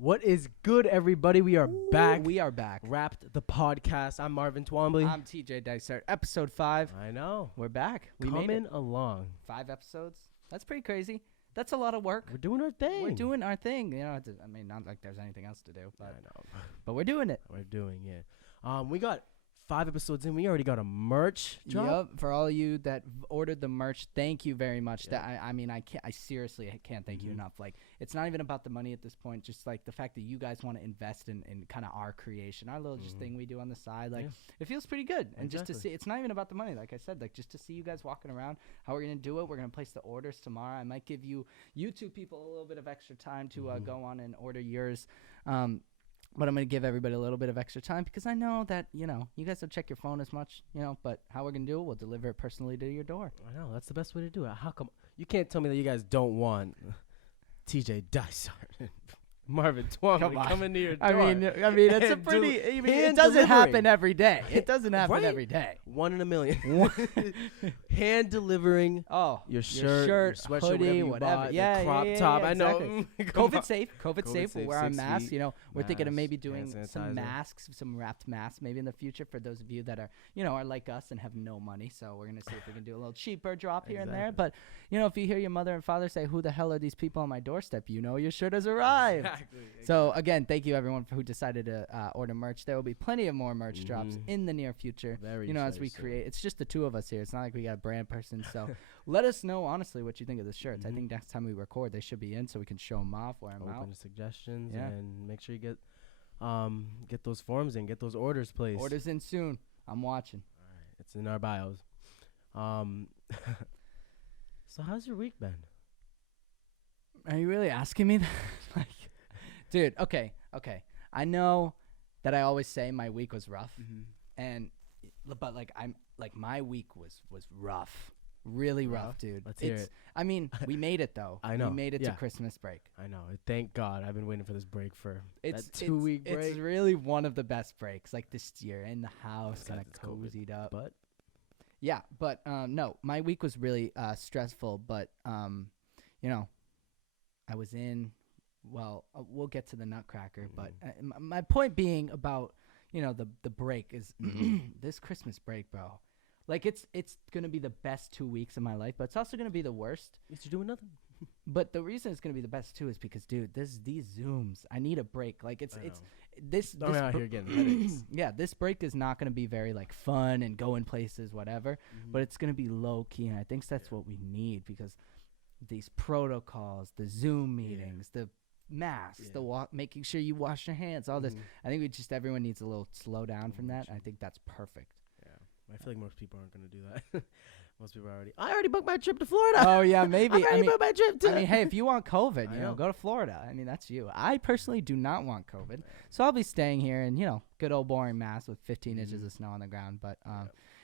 What is good, everybody? We are back. We are back. Wrapped the podcast. I'm Marvin Twombley. I'm TJ Dysart. Episode 5. I know. We're back. We Coming made it. along. 5 episodes. That's pretty crazy. That's a lot of work. We're doing our thing. We're doing our thing. You know, I mean, not like there's anything else to do, I but know. but we're doing it. We're doing it. We got 5 episodes in. We already got a merch drop. Yep. For all you that ordered the merch, thank you very much. Yeah. That I mean, I seriously can't thank you enough. Like, it's not even about the money at this point. Just like the fact that you guys want to invest in kind of our creation, our little just thing we do on the side. Like, it feels pretty good. And just to see, it's not even about the money. Like I said, like just to see you guys walking around, how we're gonna do it. We're gonna place the orders tomorrow. I might give you YouTube people a little bit of extra time to go on and order yours. But I'm going to give everybody a little bit of extra time because I know that, you know, you guys don't check your phone as much, you know, but how we're going to do it, we'll deliver it personally to your door. I know. That's the best way to do it. How come? You can't tell me that you guys don't want TJ Dysart and Marvin Twombley coming to your door. I mean, it's a pretty, it doesn't happen every day. It doesn't happen every day. 1 in a million. Hand delivering your shirt, your sweatshirt, hoodie, whatever. Yeah, the crop top. I exactly. know. COVID safe. We'll wear our 6 masks. feet, You know, we're thinking of maybe masks, doing hand some sanitizer. masks, some wrapped masks maybe in the future for those of you that are, you know, are like us and have no money. So we're going to see if we can do a little cheaper drop here and there. But, you know, if you hear your mother and father say, who the hell are these people on my doorstep? You know your shirt has arrived. Exactly. So, again, thank you, everyone, for who decided to order merch. There will be plenty of more merch drops in the near future. Very you know, as we create. It's just the two of us here. It's not like we got a brand person. So let us know, honestly, what you think of the shirts. I think next time we record, they should be in so we can show them off, wear them out. Open to suggestions Yeah. and make sure you get those forms in, get those orders placed. Orders in soon. I'm watching. All right, it's in our bios. So how's your week been? Are you really asking me that? Like, dude, okay. I know that I always say my week was rough, but my week was rough, really rough, dude. Let's hear it. I mean, we made it though. I know. We made it Yeah. to Christmas break. I know. Thank God. I've been waiting for this break for It's that 2-week break. It's really one of the best breaks, like this year in the house, kind of Besides COVID, cozied up. But Yeah, but no, my week was really stressful. But you know, I was in. Well, we'll get to the Nutcracker, but my point being about, you know, the break is this Christmas break, bro. Like it's gonna be the best 2 weeks of my life, but it's also gonna be the worst. you're doing nothing. But the reason it's gonna be the best too is because, dude, these Zooms. I need a break. Like this I'm out here getting headaches. yeah, this break is not gonna be very like fun and going places, whatever. But it's gonna be low key, and I think that's what we need because these protocols, the Zoom meetings, the masks, making sure you wash your hands, all this. I think everyone needs a little slow down from that. I think that's perfect. I feel like most people aren't going to do that. Most people I already booked my trip to Florida. Oh, yeah, maybe. I booked my trip to. I mean, hey, if you want COVID, I you know, know. go to Florida. I mean, that's you. I personally do not want COVID. So I'll be staying here and, you know, good old boring Mass with 15 inches of snow on the ground. But,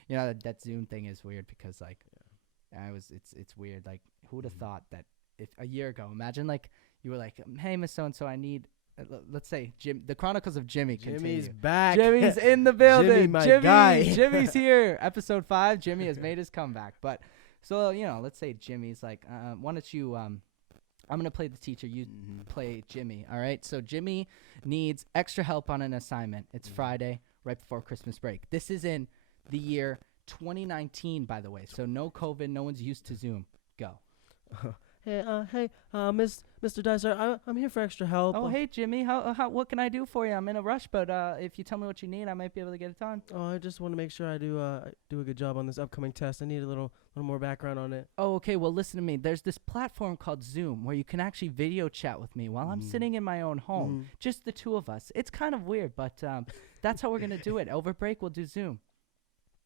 you know, that Zoom thing is weird because, like, it's weird. Like, who would have thought that if a year ago, imagine, like, you were like, hey, Miss So-and-so, I need, let's say, the Chronicles of Jimmy continue. Jimmy's back. Jimmy's in the building. Jimmy, my guy. Jimmy's here. Episode 5, Jimmy has made his comeback. But so, you know, let's say Jimmy's like, why don't you, I'm going to play the teacher. You play Jimmy. All right. So Jimmy needs extra help on an assignment. It's Friday, right before Christmas break. This is in the year 2019, by the way. So no COVID. No one's used to Zoom. Go. Hey, Mr. Dysart, I'm here for extra help. Oh, hey, Jimmy. How what can I do for you? I'm in a rush, but if you tell me what you need, I might be able to get it done. Oh, I just want to make sure I do a good job on this upcoming test. I need a little more background on it. Oh, okay. Well, listen to me. There's this platform called Zoom where you can actually video chat with me while I'm sitting in my own home, just the two of us. It's kind of weird, but that's how we're gonna do it. Over break, we'll do Zoom.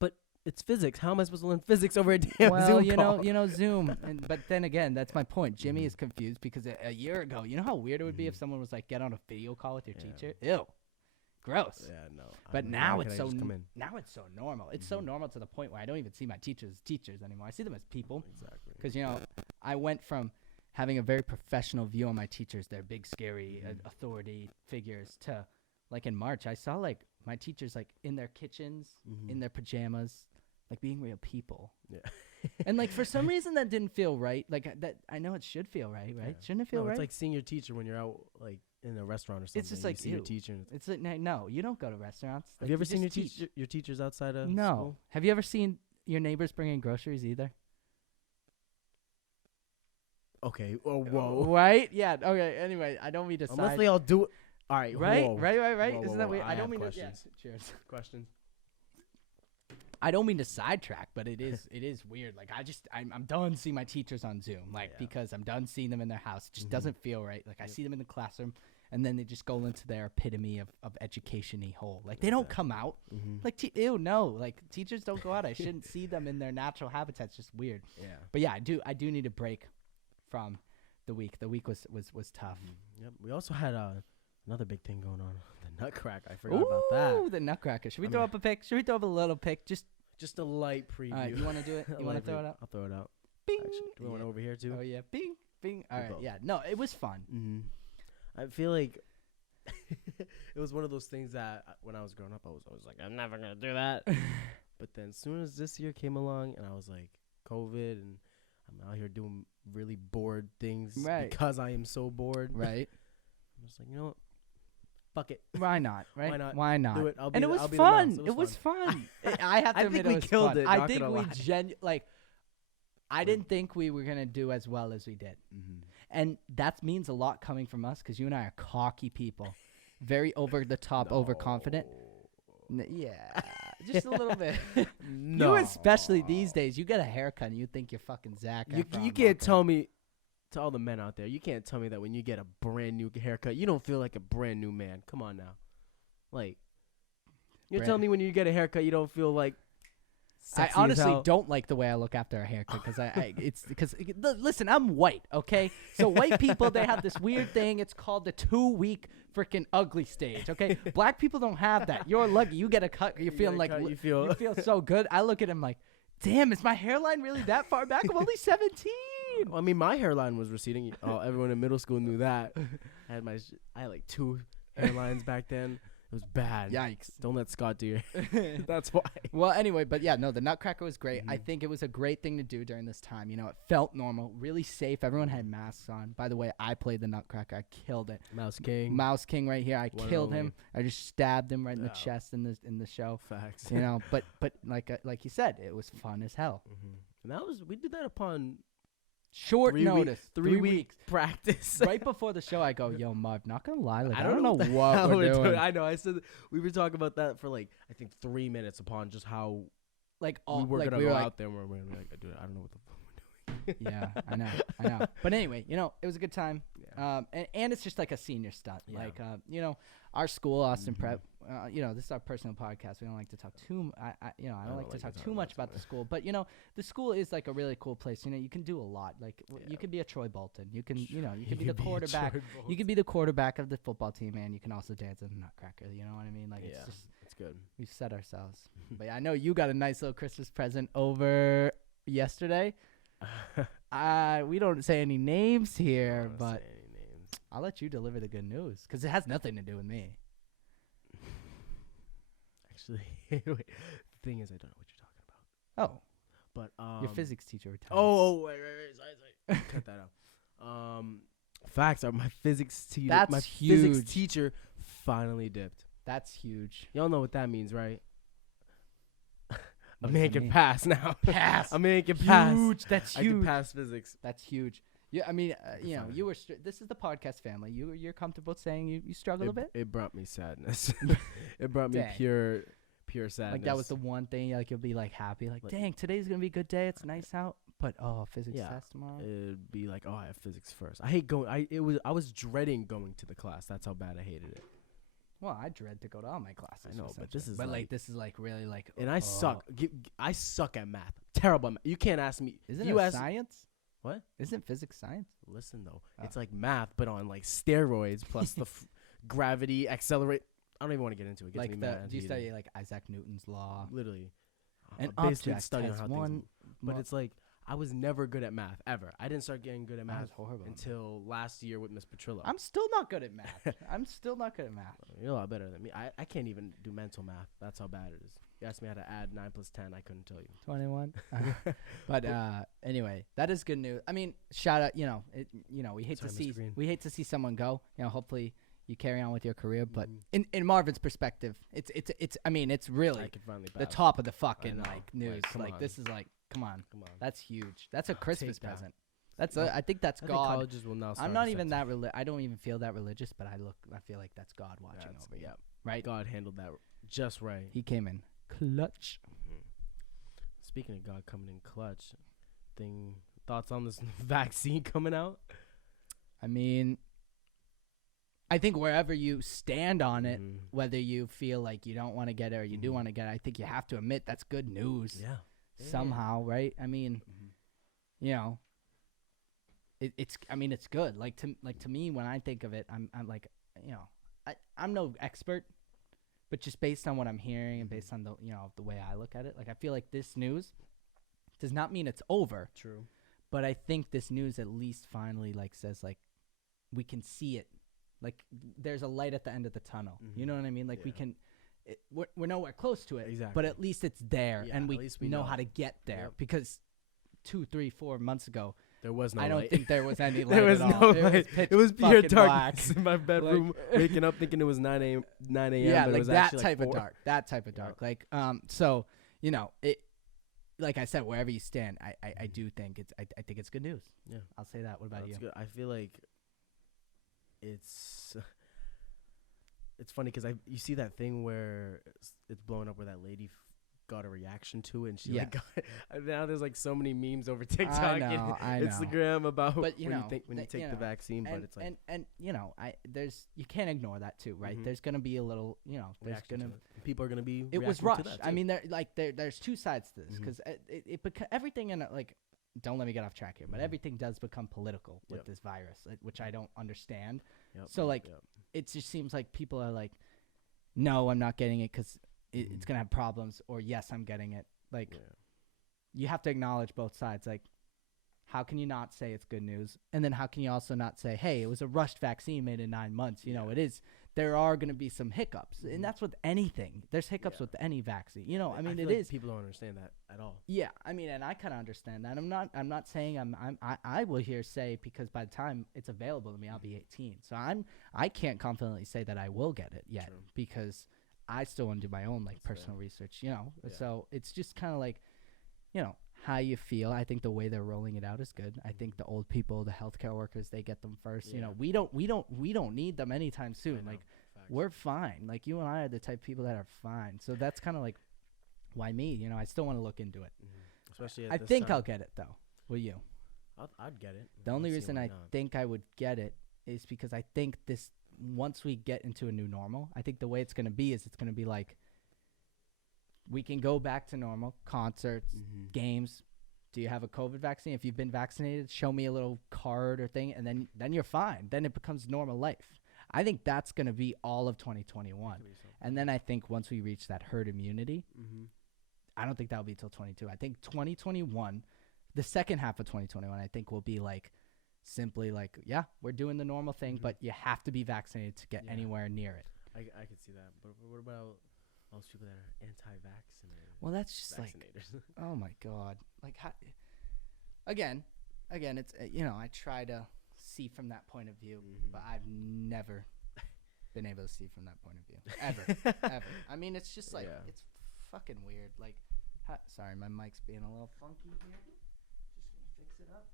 But it's physics. How am I supposed to learn physics over a damn Well, Zoom you call? know, Zoom. But then again, that's my point. Jimmy is confused because a year ago, you know how weird it would be if someone was like, get on a video call with your teacher? Ew. Gross. Yeah, no. But now it's so normal. It's Mm-hmm. so normal to the point where I don't even see my teachers as teachers anymore. I see them as people. Exactly. Because, you know, I went from having a very professional view on my teachers, they're big, scary authority figures, to, like, in March, I saw, like, my teachers, like, in their kitchens, in their pajamas, like, being real people. Yeah. And, like, for some reason that didn't feel right. Like, that I know it should feel right? Yeah. Shouldn't it feel right? It's like seeing your teacher when you're out, like, in a restaurant or something. It's just you like, see your teacher. And it's like, no, you don't go to restaurants. have you ever seen just your teachers outside of No. school? Have you ever seen your neighbors bringing groceries either? Okay. Oh, whoa. Right? Yeah. Okay. Anyway, I don't mean to Unless side. they all do it. All right. Right? Whoa. Right? Whoa, Isn't whoa, that whoa. weird? I don't have mean questions. to. Yeah. Cheers. Questions. I don't mean to sidetrack, but it is weird. Like I'm done seeing my teachers on Zoom, because I'm done seeing them in their house. It just doesn't feel right. Like I see them in the classroom, and then they just go into their epitome of education-y hole. Like they don't come out. Like ew, no. Like teachers don't go out. I shouldn't see them in their natural habitats. Just weird. Yeah. But yeah, I do need a break from the week. The week was tough. Yep. We also had another big thing going on. The Nutcracker. I forgot about that. Ooh, the Nutcracker. Should we throw up a pic? Should we throw up a little pic? Just a light preview. You want to do it? You want to throw it out? I'll throw it out. Bing. Actually, do we want over here too? Oh yeah, bing, bing. All right, both. yeah. No, it was fun. I feel like it was one of those things that when I was growing up, I was always like, I'm never gonna do that. But then as soon as this year came along, and I was like, COVID, and I'm out here doing really bored things because I am so bored. Right. I'm just like, you know what? Fuck it. Why not? Right? Why not? Why not? Do it. And it was fun. It was fun. I have to admit, we it was killed fun. it. I think we I didn't think we were gonna do as well as we did, and that means a lot coming from us because you and I are cocky people, very over the top, overconfident. Yeah, just a little bit. No. You especially these days, you get a haircut and you think you're fucking Zac. You can't tell me, to all the men out there, you can't tell me that when you get a brand new haircut, you don't feel like a brand new man. Come on now. Like, you're telling me when you get a haircut, you don't feel like I honestly don't like the way I look after a haircut because listen, I'm white, okay? So white people, they have this weird thing. It's called the 2-week freaking ugly stage, okay? Black people don't have that. You're lucky. You get a cut. You're feeling like you feel so good. I look at him like, damn, is my hairline really that far back? I'm only 17. Well, I mean, my hairline was receding. Everyone in middle school knew that. I had like 2 hairlines back then. It was bad. Yikes. Don't let Scott do your That's why. Well, anyway, but yeah, no, the Nutcracker was great. I think it was a great thing to do during this time. You know, it felt normal, really safe. Everyone had masks on. By the way, I played the Nutcracker. I killed it. Mouse King right here. I killed him. I just stabbed him right in the chest in the show. Facts. You know, but like you said, it was fun as hell. And we did that upon short notice. 3 weeks practice. Right before the show, I go, yo, Marv, not gonna lie, like, I don't know what we're doing. I know. I said we were talking about that for like I think 3 minutes upon just how like we were gonna go out there. And we're like, dude, I don't know what the fuck we're doing. Yeah, I know. But anyway, you know, it was a good time. Yeah. And it's just like a senior stunt. Yeah. Like, you know, our school, Austin Prep. You know, this is our personal podcast. We don't like to talk too. I don't like to talk too much about the school. But you know, the school is like a really cool place. You know, you can do a lot. Like, you can be a Troy Bolton. You can, you know, you can be the quarterback. You can be the quarterback of the football team, and you can also dance in the Nutcracker. You know what I mean? Like, it's just it's good. We've set ourselves. But yeah, I know you got a nice little Christmas present over yesterday. We don't say any names here, but I'll let you deliver the good news because it has nothing to do with me. Actually, wait, the thing is, I don't know what you're talking about. Oh, but your physics teacher retired. Oh, wait, sorry. Cut that out. Facts are my physics teacher. That's my huge. Physics teacher finally dipped. That's huge. Y'all know what that means, right? What A does man it can mean? pass now. Pass. A man can pass. Huge. That's I huge. can pass physics. That's huge. Yeah, I mean, you know, you were. This is the podcast family. You're comfortable saying you struggle a bit. It brought me sadness. It brought me Dang. pure sadness. Like that was the one thing. Like you'll be like happy. Like, dang, today's gonna be a good day. It's nice out. But physics test tomorrow. It'd be like, I have physics first. I hate going. I was dreading going to the class. That's how bad I hated it. Well, I dread to go to all my classes. I know, but this is like really like. And I suck. I suck at math. Terrible at math. You can't ask me. Isn't it science? What? Isn't physics science? Listen though, it's like math, but on like steroids plus the gravity accelerate. I don't even want to get into it. It gets me mad. Do you study like Isaac Newton's law? Literally, An basically object studying has how one. things. But it's like I was never good at math ever. I didn't start getting good at math until last year with Miss Petrillo. I'm still not good at math. You're a lot better than me. I can't even do mental math. That's how bad it is. You asked me how to add 9 + 10. I couldn't tell you. 21. But anyway, that is good news. I mean, shout out. You know, we hate to see someone go. You know, hopefully, you carry on with your career. But in Marvin's perspective, it's I mean, it's really the top of the fucking like news. Like this is like, come on, that's huge. That's a Christmas present. I think that's God. Think colleges will now start I'm not even that I don't even feel that religious, but I feel like that's God watching over you. Right? God handled that just right. He came in clutch. Speaking of God coming in clutch, thoughts on this vaccine coming out? I mean, I think wherever you stand on it, whether you feel like you don't want to get it or you do want to get it, I think you have to admit that's good news. Yeah. Somehow, right? I mean, you know, it's good. Like to me, when I think of it, I'm like, you know, I'm no expert, but just based on what I'm hearing and based on the way I look at it, like I feel like this news does not mean it's over. True. But I think this news at least finally like says like we can see it. Like there's a light at the end of the tunnel. You know what I mean? Like we can, we're nowhere close to it. Exactly. But at least it's there, and we know how to get there. Because 2, 3, 4 months ago, there was no light. I don't think there was any light there was at all. No light. It was pure darkness black. in my bedroom, waking up thinking it was 9 a.m. Yeah, but like it was that type like of dark. That type of dark. Like so you know it. Like I said, wherever you stand, I do think I think it's good news. Yeah, I'll say that. What about you? Good. I feel like it's funny because you see that thing where it's blowing up where that lady got a reaction to it, and she like got now there's like so many memes over TikTok I know. Instagram about but when you take the vaccine, but it's like and you know you can't ignore that too, right? There's gonna be a little there's gonna people are gonna be it was rushed. I mean there's two sides to this because everything in it, like, don't let me get off track here, but everything does become political with this virus, which I don't understand. So like it just seems like people are like, no, I'm not getting it because it's gonna have problems, or yes, I'm getting it. Like you have to acknowledge both sides. Like, how can you not say it's good news, and then how can you also not say, hey, it was a rushed vaccine made in 9 months? You know, it is. There are going to be some hiccups, and that's with anything. There's hiccups with any vaccine. You know, I mean, it is. People don't understand that at all. Yeah, I mean, and I kind of understand that. I'm not saying I will here say, because by the time it's available to me, I'll be 18. So I can't confidently say that I will get it yet because I still want to do my own personal research. You know, so it's just kind of like, you know, how you feel. I think the way they're rolling it out is good. I think the old people, the healthcare workers, they get them first. You know, we don't need them anytime soon. Like, we're fine. Like, you and I are the type of people that are fine. So that's kind of like why me. You know, I still want to look into it. Especially I think I'll get it though. Will you? I'd get it. The only reason I think I would get it is because I think once we get into a new normal, I think the way it's going to be is it's going to be like, we can go back to normal, concerts, games. Do you have a COVID vaccine? If you've been vaccinated, show me a little card or thing, and then you're fine. Then it becomes normal life. I think that's going to be all of 2021. And then I think once we reach that herd immunity, I don't think that'll be till 22. I think 2021, the second half of 2021, I think will be like simply like, yeah, we're doing the normal thing, but you have to be vaccinated to get anywhere near it. I could see that. But what about all those people that are anti-vaccinated? Well, that's just like, oh my God. Like, again, it's, you know, I try to see from that point of view, but I've never been able to see from that point of view. Ever. I mean, it's just like, it's fucking weird. Like, sorry, my mic's being a little funky here. Just gonna fix it up.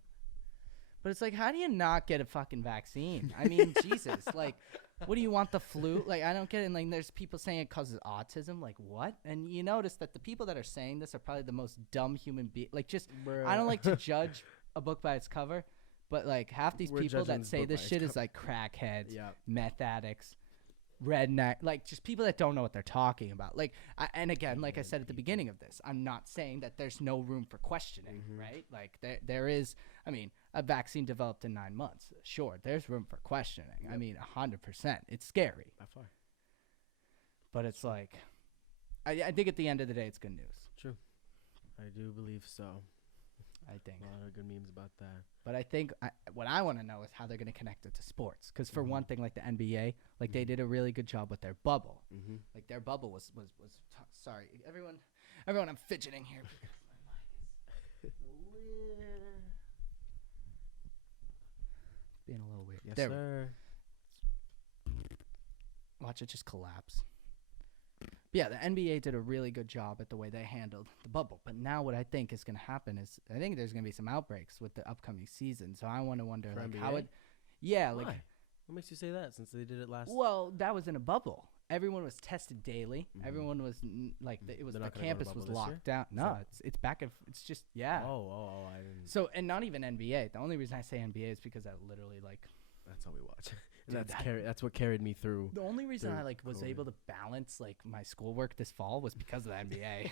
But it's like, how do you not get a fucking vaccine? I mean, Jesus, like, what do you want, the flu? Like, I don't get it. And like, there's people saying it causes autism. Like, what? And you notice that the people that are saying this are probably the most dumb human being. Like, just, I don't like to judge a book by its cover, but like half these people that say this shit is like crackheads, meth addicts, redneck, like just people that don't know what they're talking about. Like, and again, like I said at the beginning of this, I'm not saying that there's no room for questioning, right? Like there is, I mean, a vaccine developed in 9 months. Sure, there's room for questioning. I mean, 100%. It's scary. By far. But it's like, I think at the end of the day, it's good news. True. I do believe so. I think. A lot of good memes about that. But I think what I want to know is how they're going to connect it to sports. Because for one thing, like the NBA, like they did a really good job with their bubble. Like their bubble was sorry, everyone, I'm fidgeting here because my mic is being a little weird. Yes, there sir. watch it just collapse. But yeah, the NBA did a really good job at the way they handled the bubble. But now what I think is going to happen is I think there's going to be some outbreaks with the upcoming season. So I want to wonder For like NBA? how it. Yeah, Why? like What makes you say that? Since they did it last. well, that was in a bubble. Everyone was tested daily. Mhm. Everyone was it was They're the not gonna go to campus bubble was this year? locked down. No, that- it's back of it's just yeah. Oh, I didn't. So and not even NBA. The only reason I say NBA is because that literally like That's all we watch. Dude, And that- that's what carried me through. the only reason Through I like was COVID. able to balance like my schoolwork this fall was because of the NBA.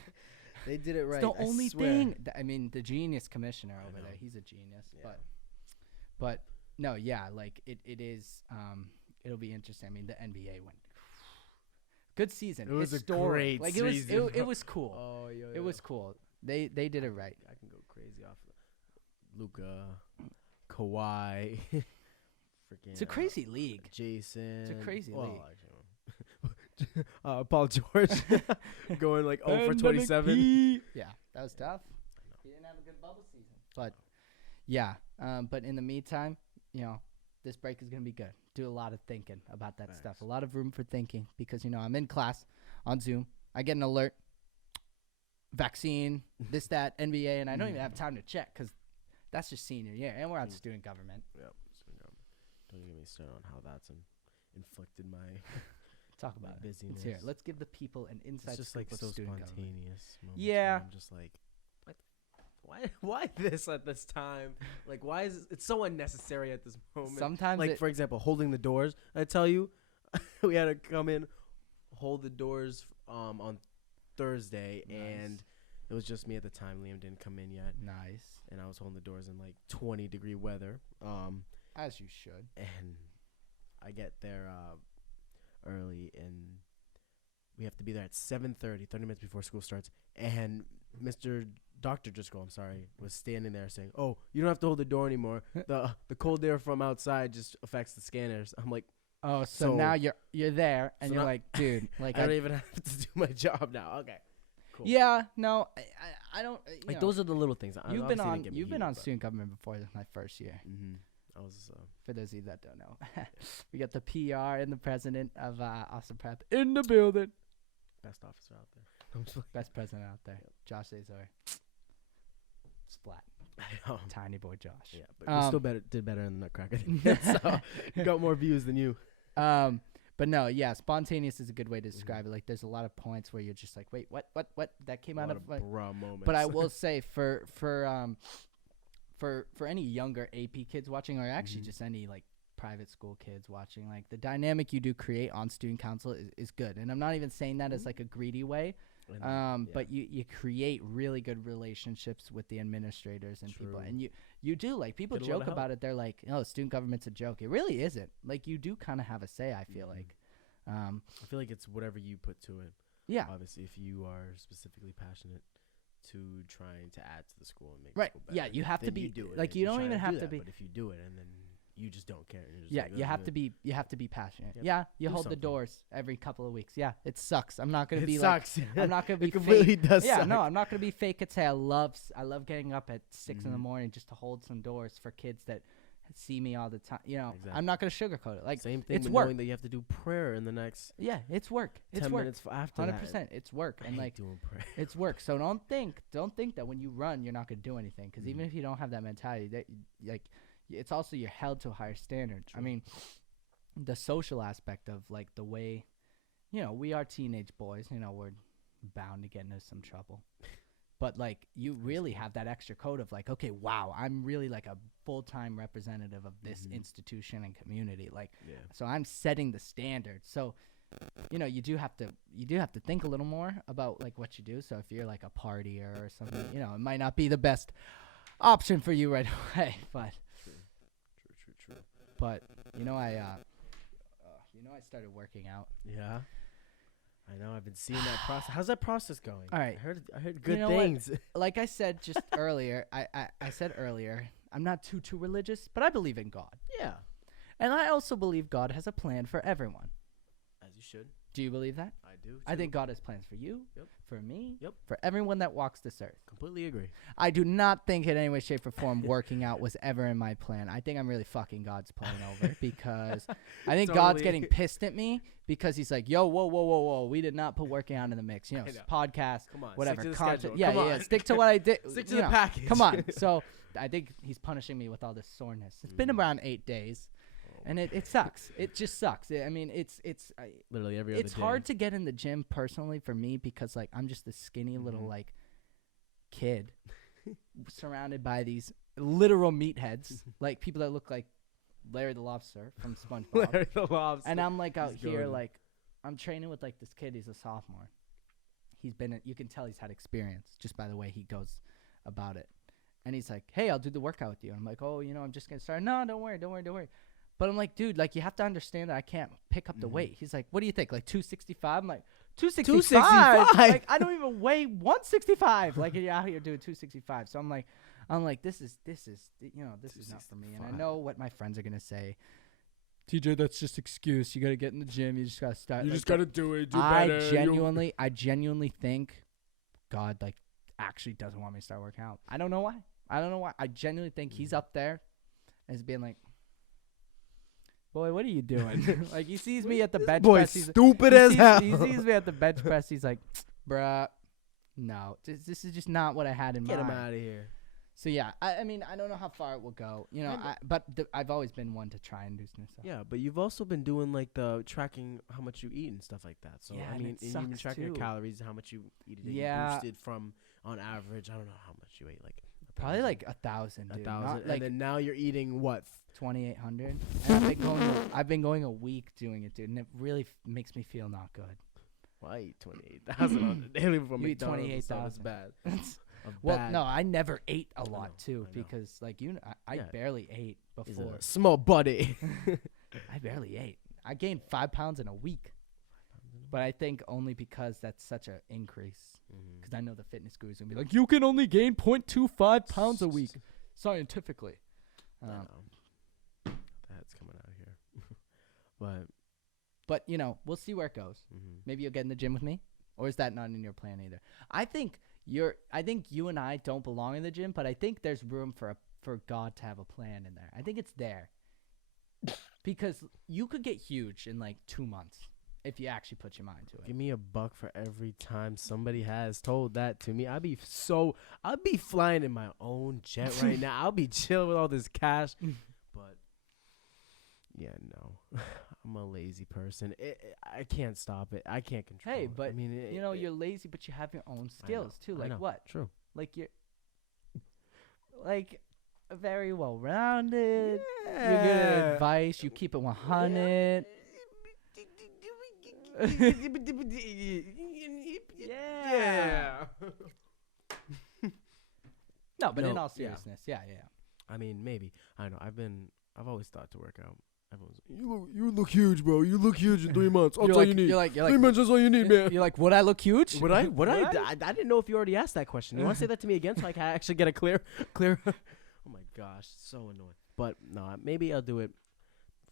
They did it right. It's the I only swear. thing. I mean, the genius commissioner I over know. there, he's a genius. Yeah. But no, yeah, like it is. It'll be interesting. I mean, the NBA went good season. It was historic. a great like season. it was cool. Oh, yeah. It was cool. They did it right. I can go crazy off Luka, Kawhi, freaking. It's a crazy league. Jason. It's a crazy league. Actually, Paul George going like 0 for 27. Yeah, that was tough. He didn't have a good bubble season. But yeah, but in the meantime, this break is gonna be good. Do a lot of thinking about that stuff. A lot of room for thinking because I'm in class on Zoom. I get an alert, vaccine, this, that, NBA, and I don't even have time to check because that's just senior year, and we're on student government. Yep. Don't get me started on how that's inflicted my Talk about it. busyness. Let's hear it. Let's give the people an inside It's just scoop like of so student government. spontaneous. Moments Yeah. where I'm just like, what? Why this at this time? Like, why is it's so unnecessary at this moment? Sometimes like for example, holding the doors. I tell you, we had to come in, hold the doors on Thursday, Nice. and it was just me at the time. Liam didn't come in yet, nice, and I was holding the doors in like 20-degree weather. as you should. And I get there early, and we have to be there at 7:30, 30 minutes before school starts. And Dr. Driscoll, I'm sorry, was standing there saying, "Oh, you don't have to hold the door anymore. The cold air from outside just affects the scanners." I'm like, Oh, so now you're there, and so you're now- like, dude, like I don't even have to do my job now. Okay, cool. yeah, no, I don't. Like those are the little things. You've been on student government before my first year. Mm-hmm. I was For those of you that don't know, we got the PR and the president of Austin Prep in the building. best officer out there. I'm just like, Best president out there, Josh Azar. Splat, tiny boy Josh. Yeah, but we still did better in the Nutcracker. So got more views than you. But no, yeah, spontaneous is a good way to describe it. Like, there's a lot of points where you're just like, wait, what? That came out of like. Bra moments. But I will say for any younger AP kids watching, or actually just any like private school kids watching, like the dynamic you do create on student council is good. And I'm not even saying that as like a greedy way. But you create really good relationships with the administrators and people, True. and you do, like, people Get a lot joke of about it. They're like, oh, student government's a joke. It really isn't. Like, you do kind of have a say, I feel like. I feel like it's whatever you put to it. Yeah. Obviously, if you are specifically passionate to trying to add to the school and make Right. the school better, Yeah, you have to then be you do it, like, and you don't try even to have do to that. be. But if you do it and then you just don't care, and you're just Yeah, like, you have "Ugh." to be. You have to be passionate. Yep. Yeah, you Do hold the something. doors every couple of weeks. Yeah, it sucks. I'm not gonna It be sucks. like. I'm not gonna be It completely fake. does. Yeah, suck. no, I'm not gonna be fake and say I love getting up at 6 in the Mhm. morning just to hold some doors for kids that see me all the time. Exactly. I'm not gonna sugarcoat it. Like, Same thing it's with work. knowing that you have to do prayer in the next yeah, it's work. It's 10 work. minutes after 100%. It's work, that. I and hate like doing prayer. it's work. So don't think that when you run you're not gonna do anything. Because even if you don't have that mentality, that like it's also you're held to a higher standard. I True. mean, the social aspect of like the way, we are teenage boys. We're bound to get into some trouble. But like you really have that extra code of like, okay, wow, I'm really like a full-time representative of this institution and community. Like, Yeah. so I'm setting the standard. So, you do have to think a little more about like what you do. So if you're like a partier or something, it might not be the best option for you right away. But True. but I started working out. Yeah. I know. I've been seeing that process. How's that process going? All right. I heard good know what? things. Like I said just earlier, I said earlier, I'm not too religious, but I believe in God. Yeah. And I also believe God has a plan for everyone. As you You should. Do you believe that? I do. I think God has plans for you, Yep. for me, Yep. for everyone that walks this earth. Completely agree. I do not think in any way, shape, or form working out was ever in my plan. I think I'm really fucking God's plan over because I think God's getting pissed at me because he's like, yo, whoa. We did not put working out in the mix. You know, podcast, Come on, whatever. Stick to the schedule. Yeah. Stick to what I did. Stick to the package. Come on. So I think he's punishing me with all this soreness. It's been around 8 days. And it sucks. It just sucks. I mean, it's literally every other day. It's hard to get in the gym personally for me because like I'm just a skinny little like kid surrounded by these literal meatheads, like people that look like Larry the Lobster from SpongeBob. Larry the Lobster. And I'm like out He's here Jordan. like I'm training with like this kid. He's a sophomore. You can tell he's had experience just by the way he goes about it. And he's like, "Hey, I'll do the workout with you." And I'm like, "Oh, I'm just gonna start." No, don't worry. But I'm like, dude, like you have to understand that I can't pick up the weight. He's like, what do you think? Like 265? I'm like, 265? Like I don't even weigh 165. Like you're out here doing 265. So I'm like, this is not for me. And I know what my friends are gonna say. TJ, that's just excuse. You gotta get in the gym. You just gotta start. You just gotta do it. Do better. I genuinely think God like actually doesn't want me to start working out. I don't know why. I genuinely think he's up there as being like, boy, what are you doing? Like he sees me at the bench press. He's stupid as hell. He sees me at the bench press. He's like, bruh, no, this is just not what I had in mind. Get him out of here. So yeah, I mean, I don't know how far it will go, but I've always been one to try and do some stuff. Yeah, but you've also been doing like the tracking how much you eat and stuff like that. So Yeah, I mean, and you've been tracking your calories, how much you eat a day. Yeah. You boosted from on average. I don't know how much you ate. Like probably like 1,000, dude. 1,000, Like and then now you're eating what? 2,800. And I've been going a week doing it, dude, and it really makes me feel not good. Well, I eat 28,000 on the daily before You eat McDonald's. 28,000. It's bad. Well, no, I never ate a lot I know. because like I barely ate He's before. a small buddy. I barely ate. I gained 5 pounds in a week, but I think only because that's such an increase. Because I know the fitness gurus gonna be like, you can only gain 0.25 pounds a week, scientifically. I know. That's coming out here, but we'll see where it goes. Maybe you'll get in the gym with me, or is that not in your plan either? I think you and I don't belong in the gym, but I think there's room for God to have a plan in there. I think it's there because you could get huge in like 2 months if you actually put your mind to it. give me $1 for every time somebody has told that to me. I'll be flying in my own jet right now. I'll be chilling with all this cash. But yeah, no, I'm a lazy person. I can't stop it. I can't control. Hey, it. but I mean, you're lazy, but you have your own skills too. Like what? True. Like you're like very well rounded. Yeah. You're good at advice. You keep it 100. Yeah. No, but in No, all seriousness, yeah. I mean, maybe. I know. I've always thought to work out. You look huge, bro. You look huge in 3 months. That's all you need. You're like 3 months is all you need, man. You're like, would I look huge? Would I? I didn't know if you already asked that question. You want to say that to me again so I can actually get a clear? Oh my gosh, so annoying. But no, maybe I'll do it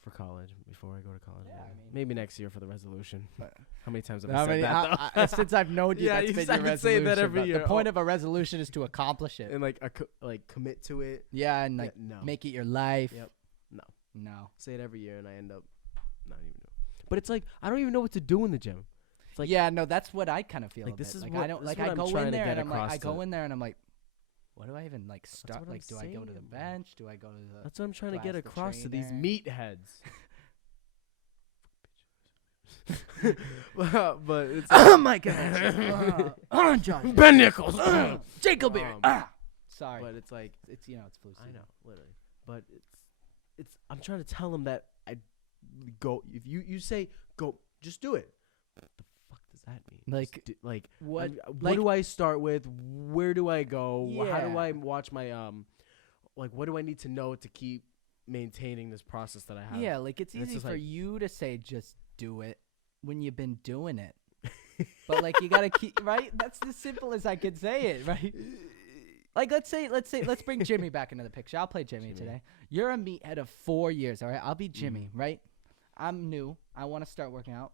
for college before I go to college. Yeah, maybe next year for the resolution. How many times have How I said many- that? how- since I've known you, Yeah, that's been I've your been saying resolution. that every but year. The point of a resolution is to accomplish it. And like commit to it. Yeah, and like no. make it your life. Yep. No. Say it every year, and I end up not even doing. But it's like I don't even know what to do in the gym. It's like yeah, no, that's what I kind of feel. Like, a this bit. is like what- I don't this is like. what I I'm go trying in to there get and I'm like, across I go to- in there and I'm like, what do I even like start? what Like, I'm do I go to the saying. bench? Do I go to the? That's what I'm trying to do I get ask the across to these trainer? meatheads. but it's Oh my gosh! Josh. Ben Nichols. Jacob Beard. Sorry. But it's like It's flu I season. know, literally. But it's I'm trying to tell him that I go. If you say go, just do it. What the fuck does that mean? Like, Just like what? what like, do I start with? Where do I go? How do Yeah. I watch my like what do I need to know to keep maintaining this process that I have? Yeah, like it's And it's easy just for like- you to say just do it when you've been doing it. But like you gotta keep right. That's as simple as I could say it, right? Like let's bring Jimmy back into the picture. I'll play Jimmy today. You're a meathead of 4 years, all right? I'll be Jimmy, right? I'm new. I want to start working out.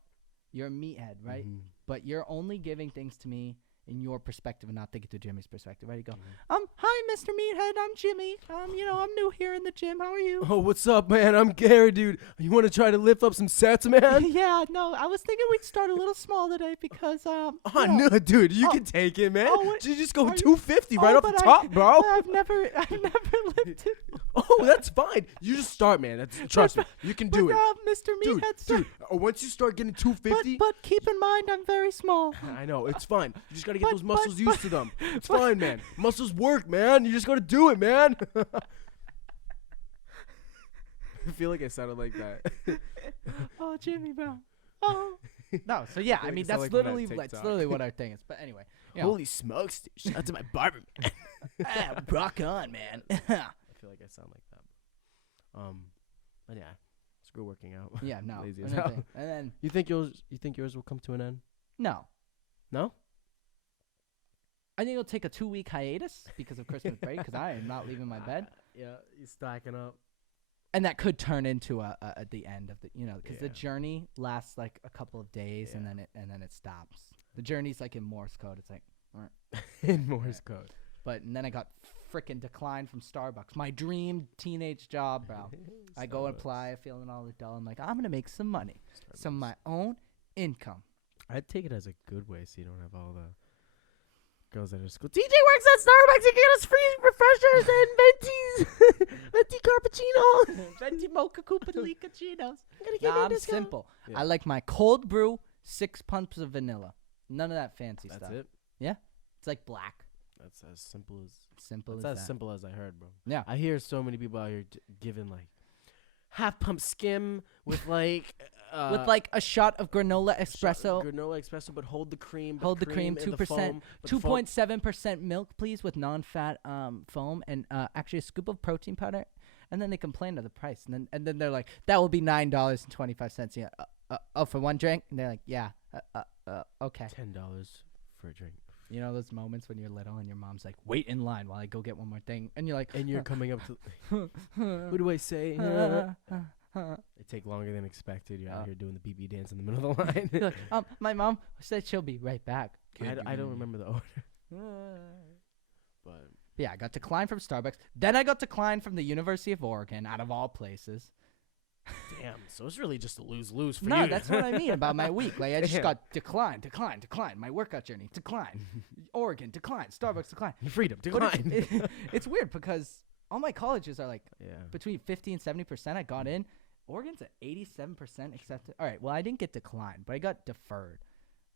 you're a meathead, right? Mm-hmm. But you're only giving things to me in your perspective and not thinking through Jimmy's perspective, right? You go, hi, Mr. Meathead, I'm Jimmy. I'm new here in the gym. How are you? Oh, what's up, man? I'm Gary, dude. You want to try to lift up some sets, man? Yeah, no, I was thinking we'd start a little small today because, no, dude, you can take it, man. You just go 250 right off the but top, bro. I've never lifted. Oh, that's fine. You just start, man. Trust me, you can do it. Mr. Meathead, Dude, once you start getting 250. But keep in mind, I'm very small. I know, it's fine. You just got to get those muscles used to them. It's fine, man. Muscles work, man. You just got to do it, man. I feel like I sounded like that. Oh, Jimmy, bro. Oh. No, so yeah, I mean, that's literally what our thing is. But anyway. Holy smokes, dude. Shout out to my barber, man. Rock on, man. I feel like I sound like that. But yeah, screw working out. Yeah, no. Lazy as hell. And then You think yours will come to an end? no. No? I think it'll take a 2-week hiatus because of Christmas break because I am not leaving my bed. Yeah, you're stacking up. And that could turn into at the end of the, because the Yeah. journey lasts like a couple of days and then it stops. The journey's like in Morse code. It's like In Morse code. and then I got freaking declined from Starbucks. My dream teenage job, bro. I go and apply, feeling all the dull. I'm like, I'm gonna make some money, some of my own income. I'd take it as a good way, so you don't have all the girls that are school. TJ works at Starbucks. He get us free refreshers and venti cappuccino. Venti mocha cappuccinos. Gotta give me a I'm discount. simple. Yeah. I like my cold brew, 6 pumps of vanilla. None of that fancy stuff. That's it. Yeah, it's like black. That's as simple as. Simple That's as as that. simple as I heard, bro. Yeah. I hear so many people out here giving like half pump skim with like With like a shot of granola espresso. Granola espresso, but hold the cream. Hold the cream, 2%, 2.7% milk, please, with non-fat foam, and actually a scoop of protein powder. And then they complain of the price, and then they're like, "That will be $9.25." Yeah, for one drink, and they're like, "Yeah, okay." $10 for a drink. You know those moments when you're little and your mom's like, "Wait in line while I go get one more thing," and you're like, And you're coming up to, who do I say? They take longer than expected. You're out here doing the BB dance in the middle of the line. You're like, my mom said she'll be right back. I don't remember the order. But Yeah, I got declined from Starbucks. Then I got declined from the University of Oregon, out of all places. damn, so it's really just a lose-lose for you. No, that's what I mean about my week. Like, I just Yeah. got declined. My workout journey, decline. Oregon, decline. Starbucks, decline. Freedom, But decline. it's weird because all my colleges are like Yeah. between 50 and 70%. I got in. Oregon's at 87% accepted. All right, well, I didn't get declined, but I got deferred.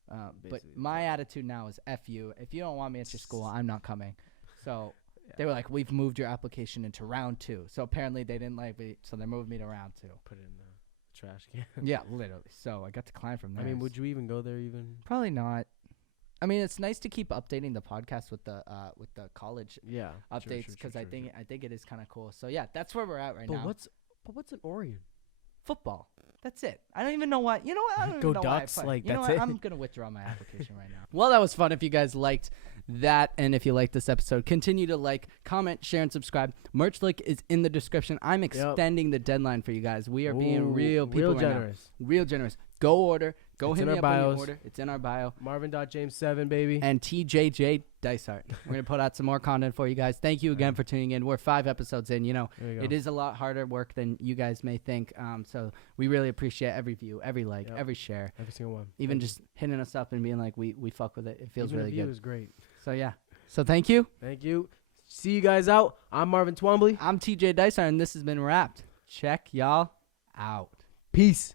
But Basically, my attitude now is F you. If you don't want me at your school, I'm not coming. So they were like, we've moved your application into round 2. So apparently they didn't like me, so they moved me to round 2. Put it in the trash can. Yeah, literally. So I got declined from there. I mean, would you even go there even? Probably not. I mean, it's nice to keep updating the podcast with the college Yeah. updates because I think it is kind of cool. So yeah, that's where we're at right But now. what's an Oregon? Football. That's it. I don't even know why. You know what? I don't Go even know why I Ducks, play. like, you know that's what? it. I'm gonna withdraw my application right now. Well, that was fun. If you guys liked that, and if you liked this episode, continue to like, comment, share, and subscribe. Merch link is in the description. I'm extending the deadline for you guys. We are being real people right generous. now. Real generous. Go order. Go It's hit in me our up when you bios. order. It's in our bio. Marvin.James7, baby. And TJJ Dysart. We're going to put out some more content for you guys. Thank you again for tuning in. We're 5 episodes in. You know, There you go. it is a lot harder work than you guys may think. So we really appreciate every view, every like, Yep. every share. Every single one. Even Thank you. just hitting us up and being like, we fuck with it. It feels Even really a view good. is great. So yeah. So thank you. Thank you. See you guys out. I'm Marvin Twombley. I'm TJ Dysart, and this has been Wrapped. Check y'all out. Peace.